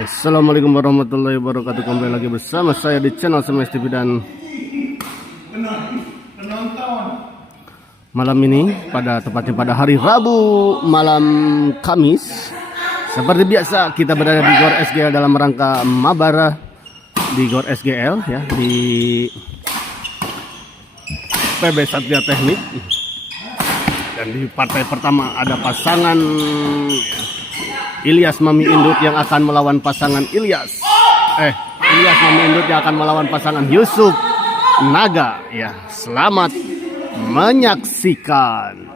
Assalamualaikum warahmatullahi wabarakatuh. Kembali lagi bersama saya di channel Semes TV. Dan malam ini tepatnya pada hari Rabu malam Kamis, seperti biasa kita berada di Gor SGL dalam rangka mabar di Gor SGL ya, di PB Satria Teknik. Dan di partai pertama ada pasangan Ilyas Mami Indut yang akan melawan pasangan Ilyas Mami Indut yang akan melawan pasangan Yusuf Naga ya. Selamat menyaksikan.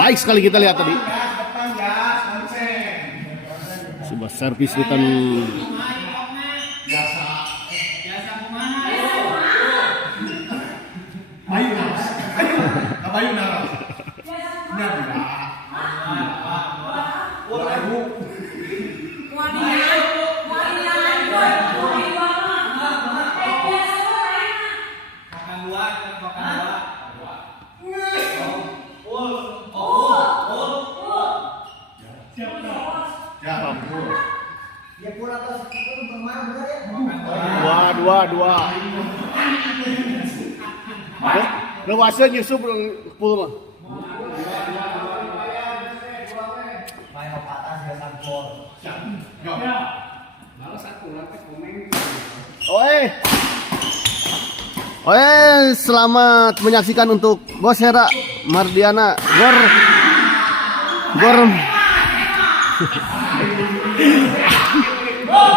Baik sekali kita lihat tadi. Sebuah servis hutan. Dua. Lewasan Yusuf puluh mah. Selamat menyaksikan untuk Bos Hera Mardiana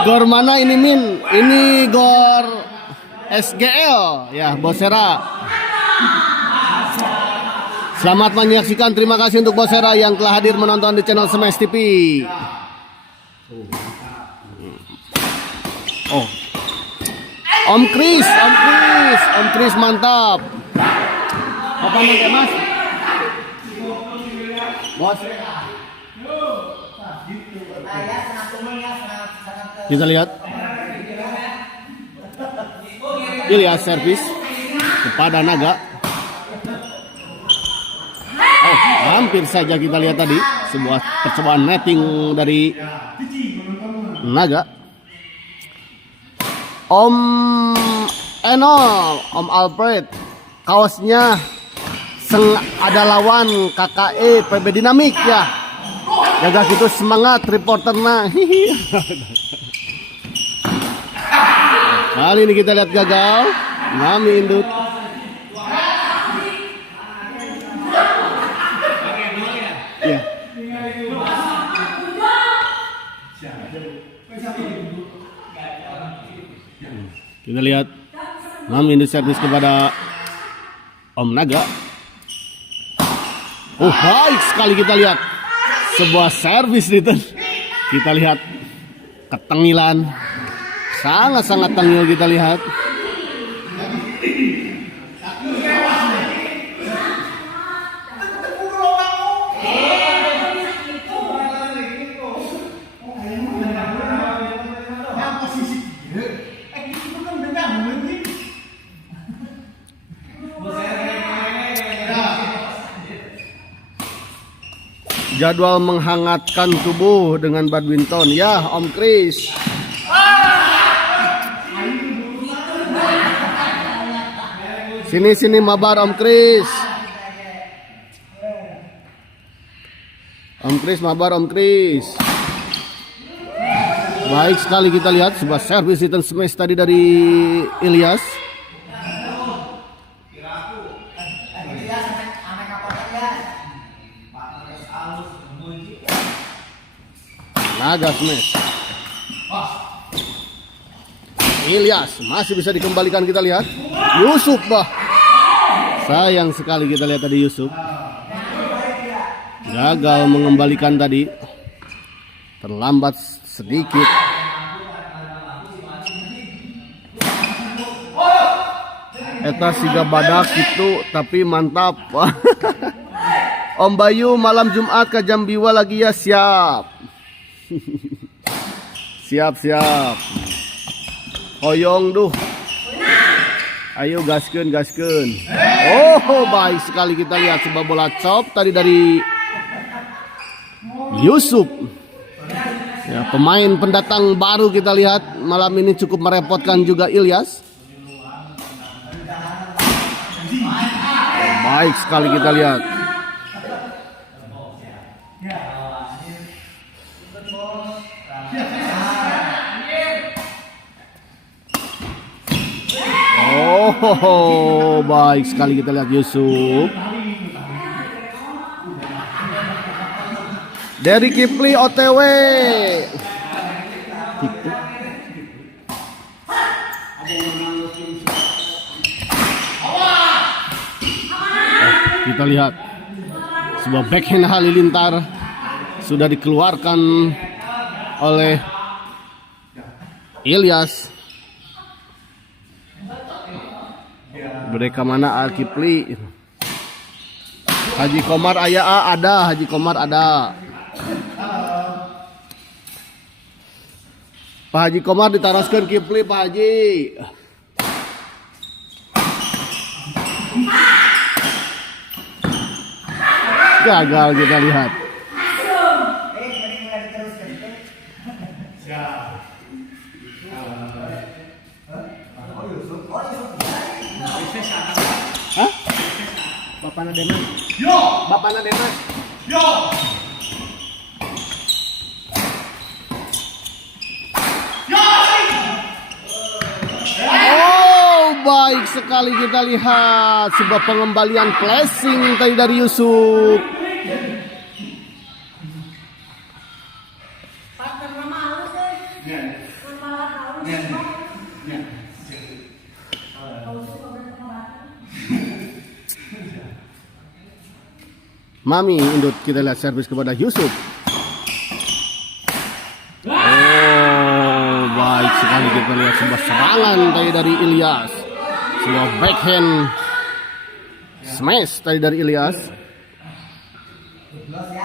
Gor mana ini Min? Ini Gor SGL ya, Bos Hera. Selamat menyaksikan. Terima kasih untuk Bos Hera yang telah hadir menonton di channel Semes TV. Om Kris mantap. Apa mantap Mas? Bos. Kita lihat Ilyas servis kepada Naga. Hampir saja kita lihat tadi sebuah percobaan netting dari Naga. Om Enol, Om Alfred, kaosnya ada lawan KKE PB Dinamik ya. Jaga gitu semangat reporterna. Kali ini kita lihat gagal Mami Indut. Ya. Kita lihat Mami Indut servis kepada Om Naga. Baik sekali kita lihat sebuah servis return. Kita lihat ketengilan, sangat-sangat tengil kita lihat. Jadwal menghangatkan tubuh dengan badminton ya, Om Kris. Sini mabar Om Kris. Om Kris mabar Om Kris. Baik sekali kita lihat sebuah servis return smash tadi dari Ilyas. Naga smash. Ilyas masih bisa dikembalikan, kita lihat. Yusuf sayang sekali kita lihat tadi Yusuf gagal mengembalikan tadi, terlambat sedikit. Eta siga badak itu tapi mantap. Om Bayu malam Jumat ke Jambiwa lagi ya, siap. Siap. Hoyong duh. Ayo gaskeun. Oh, baik sekali kita lihat sebuah bola chop tadi dari Yusuf. Ya, pemain pendatang baru kita lihat malam ini cukup merepotkan juga Ilyas. Baik sekali kita lihat. Oh, baik sekali kita lihat Yusuf. Dari Kipli OTW. Kita lihat sebuah backhand halilintar sudah dikeluarkan oleh Ilyas. Mereka mana Al-Kipli? Haji Komar Ayah ada, Haji Komar ada. Pak Haji Komar ditaraskan Kipli Pak Haji. Gagal kita lihat. Hah? Bapakna Demas. Yo. Bapakna Demas. Yo. Oh, baik sekali kita lihat sebuah pengembalian flashing tadi dari Yusuf. Mami Indut, kita lihat servis kepada Yusuf. Oh, baik sekali kita lihat sebuah serangan tadi dari Ilyas. Sebuah backhand smash tadi dari Ilyas.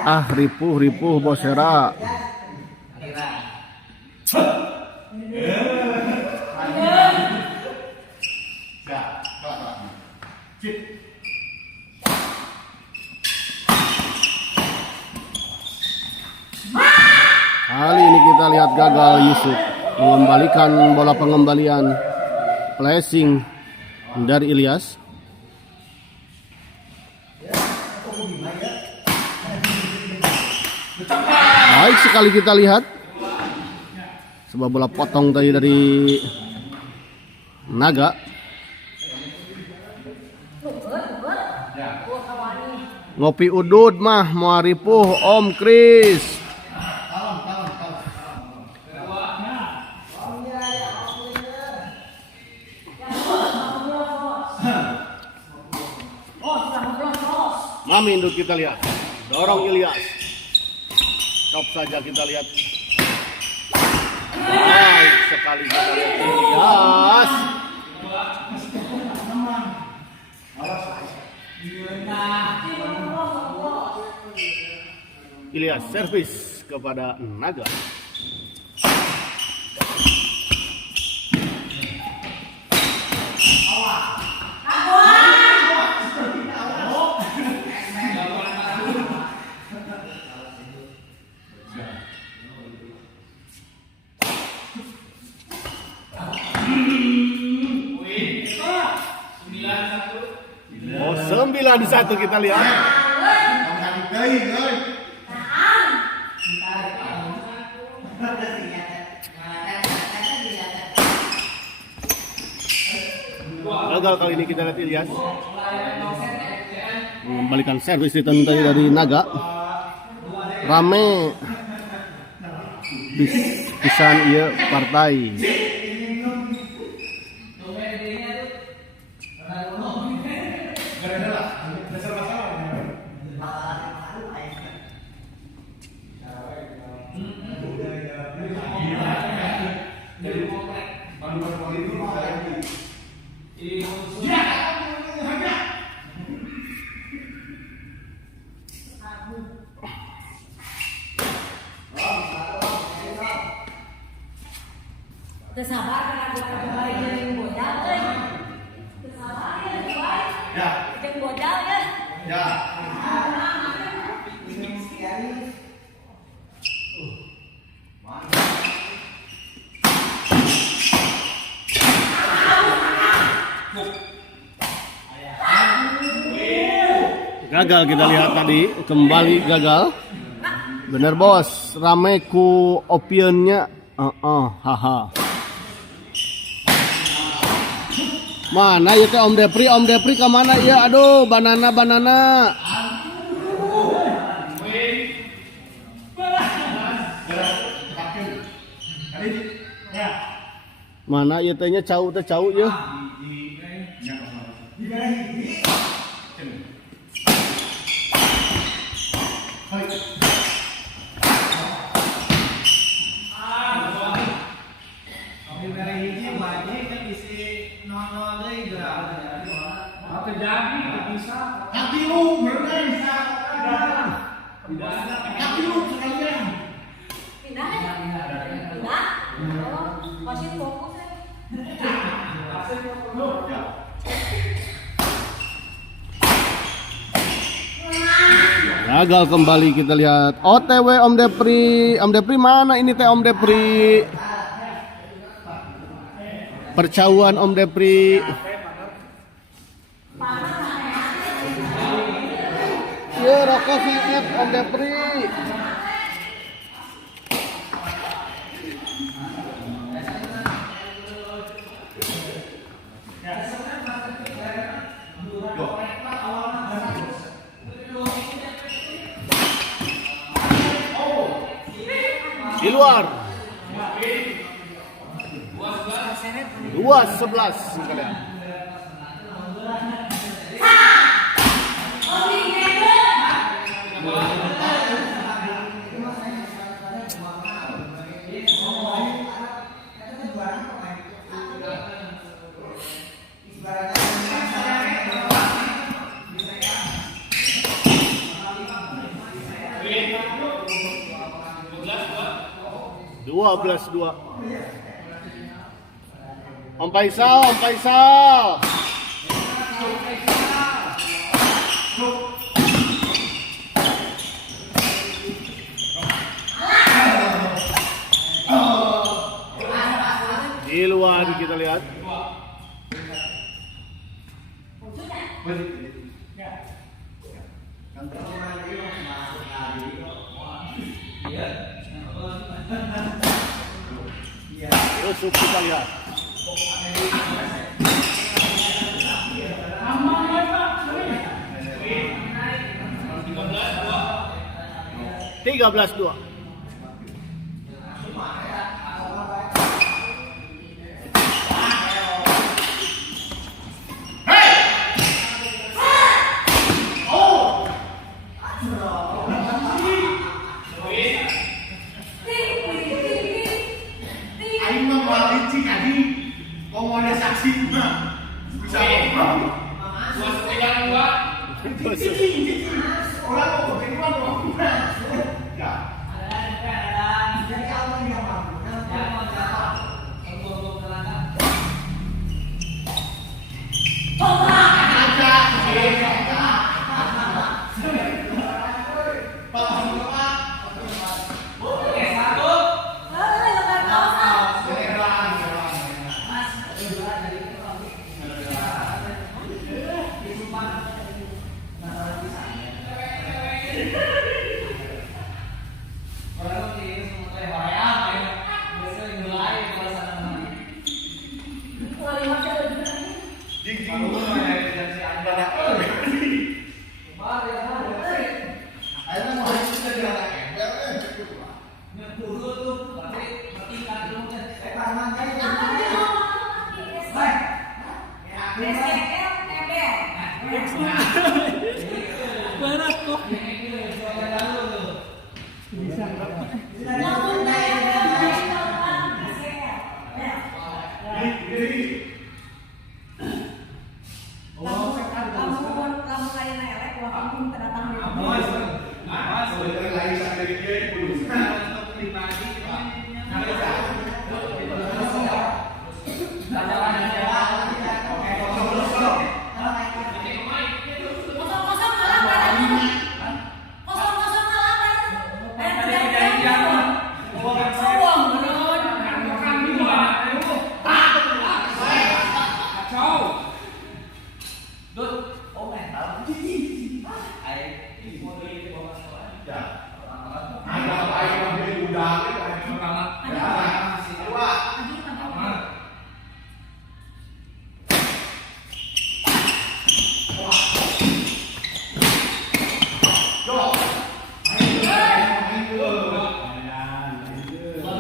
Ah, ripuh Bosera. Kali ini kita lihat gagal Yusuf mengembalikan bola pengembalian flashing dari Ilyas. Baik sekali kita lihat sebuah bola potong tadi dari Naga. Ngopi udud mah mau ripuh Om Kris. Mami Induk kita lihat, dorong Ilyas, stop saja kita lihat. Baik sekali kita lihat Ilyas. Ilyas servis kepada Naga. Oh, 9-1 kita lihat. Gagal kali ini kita lihat Ilyas mengembalikan servis return tadi dari Naga. Rame pisan ieu partai. Kesabaran aku kembali dari bola. Kesabaran ya, modal ya. Ya. Gagal kita lihat tadi, kembali gagal. Bener bos, rame ku opionnya. Haha. Mana ya teh Om Depri ke mana ya? Aduh, banana. Mana ya tehnya cau ya? Masih fokus Gagal kembali kita lihat. OTW Om Depri mana ini teh Om Depri? Percauan Om Depri. Ya rokok VF Om Depri. Di luar 2-11 kalian. Dua belas dua. Om Faisal. Di luar kita lihat. Yusuf kita lihat. Tiga belas dua.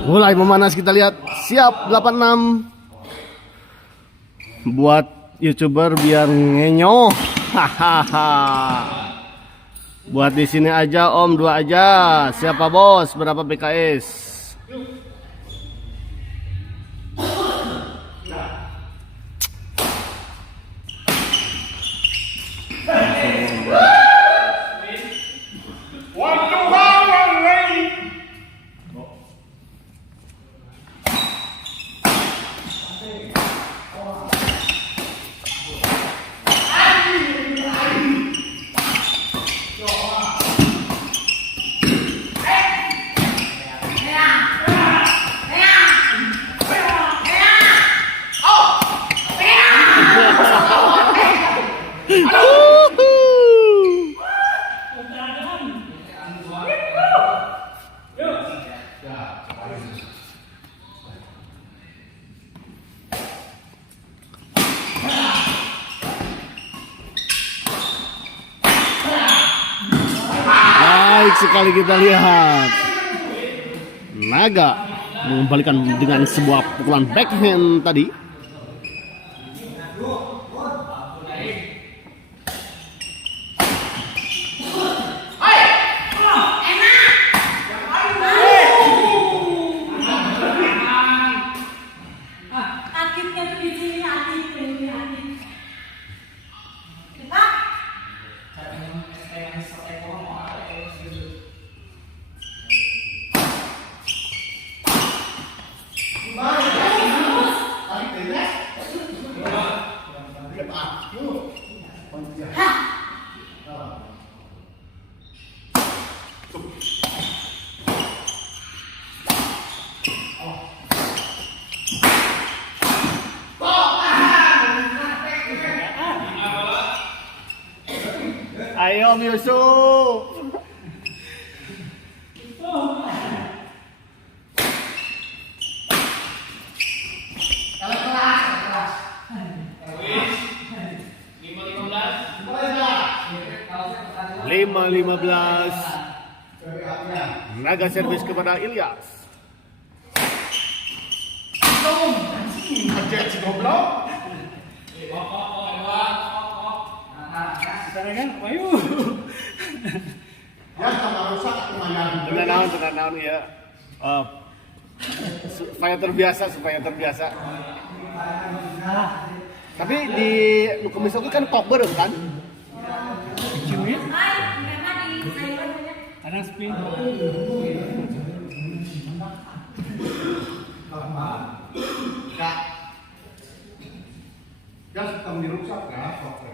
Mulai memanas, kita lihat. Siap 86. Buat YouTuber biar ngenyoh. Hahaha. Buat di sini aja Om, 2 aja. Siapa bos? Berapa PKS? Baik sekali, kita lihat Naga mengembalikan dengan sebuah pukulan backhand tadi. Ayo Yusuf. Lima 15. Naga servis kepada Ilyas. Tenang ya. Supaya terbiasa. Tapi di Kumis Oki kan top bareng kan? Kadang spin. Kak, gas hitam dirusak gas, oke.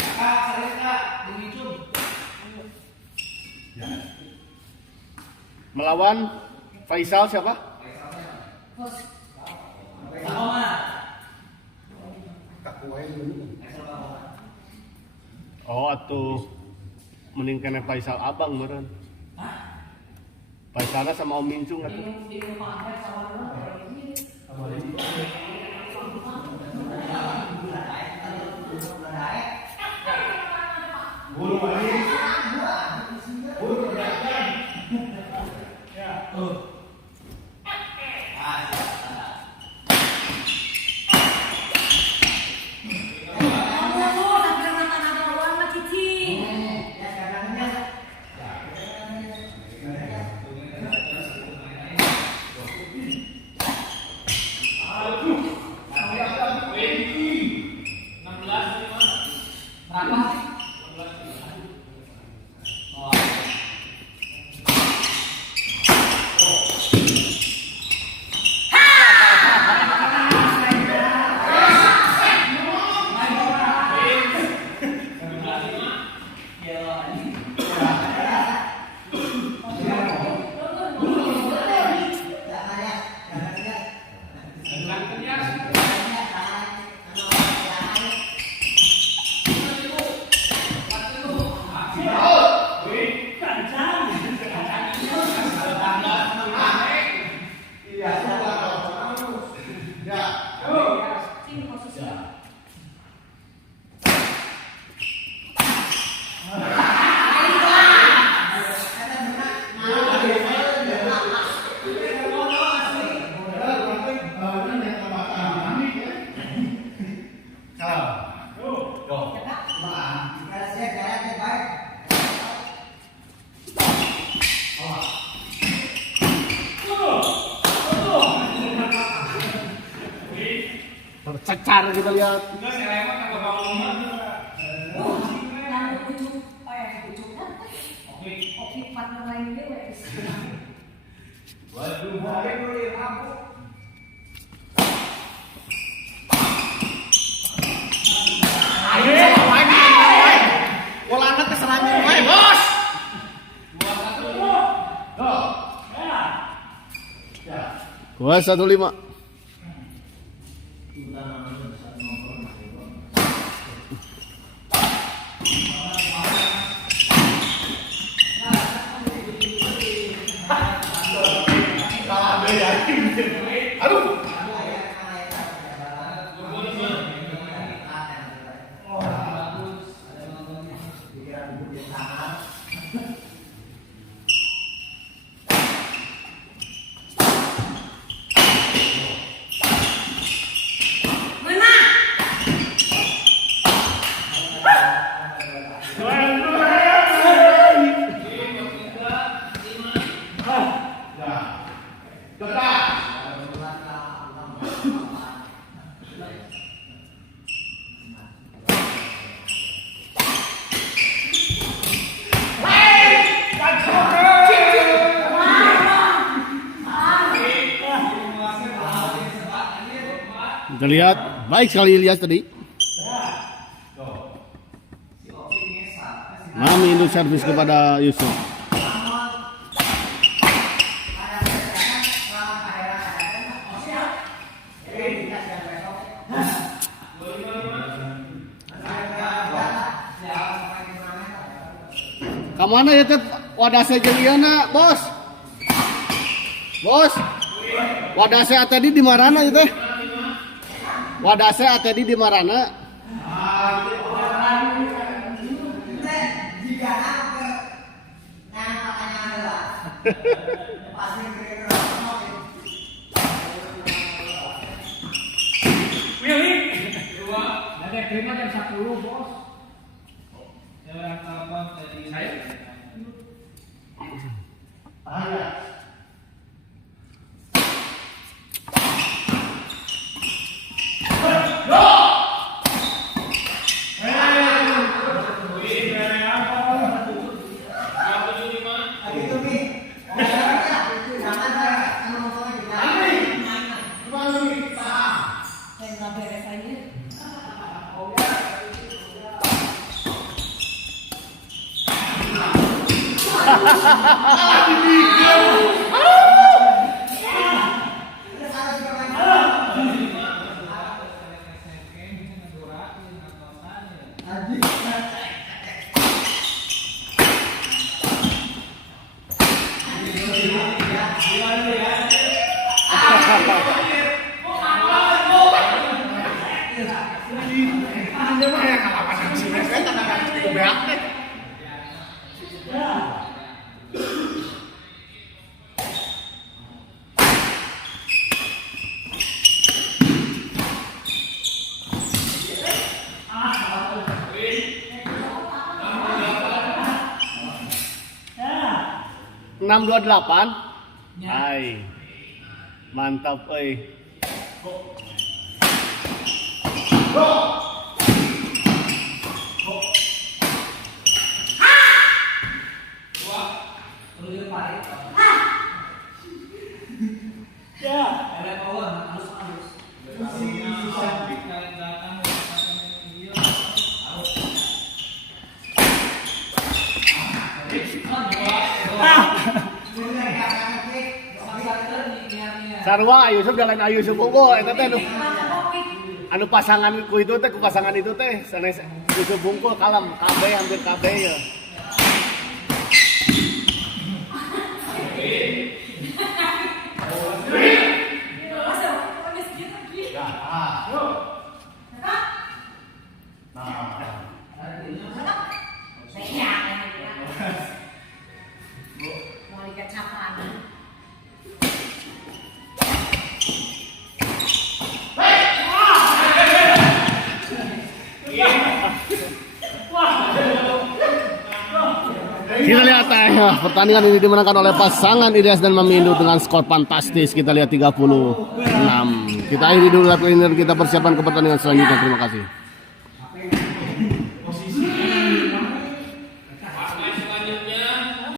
Kak, saya kak, dimicum. Melawan Faisal siapa? Oh, atuh mending kena Faisal abang meureun. Faisalna sama Om Mincung atuh. cecar kita lihat. Enggak saya lewat kagak bangun. Yang bujuk, bujuk kan? Oke, partner lain dia wes. Waduh, boleh dulu ya kamu. Ayo, bolanya keserangan wae, Bos. 2-1-5. Aduh. Kita lihat, baik sekali Ilyas tadi. Mami induk servis kepada Yusuf. Kamana ya teh wadah saya jeliana, Bos? Bos, wadah saya tadi di marana ya teh? Wadah saya tadi di marana. Ada terima jam 10, Bos. Saya telepon tadi saya. Enam 28. Hai. Mantap euy. Sarua Yusuf dan lain Yusuf Unggul eta teh anu pasangan ku itu teh ku pasangan itu teh sanes Yusuf Unggul kalem kabeh hampir kabeh ya. Mau lihat capanan. Kita lihat pertandingan ini dimenangkan oleh pasangan Ilyas dan Mamindo dengan skor fantastis. Kita lihat 36. Kita akhiri dulu live ini, kita persiapan ke pertandingan selanjutnya. Terima kasih.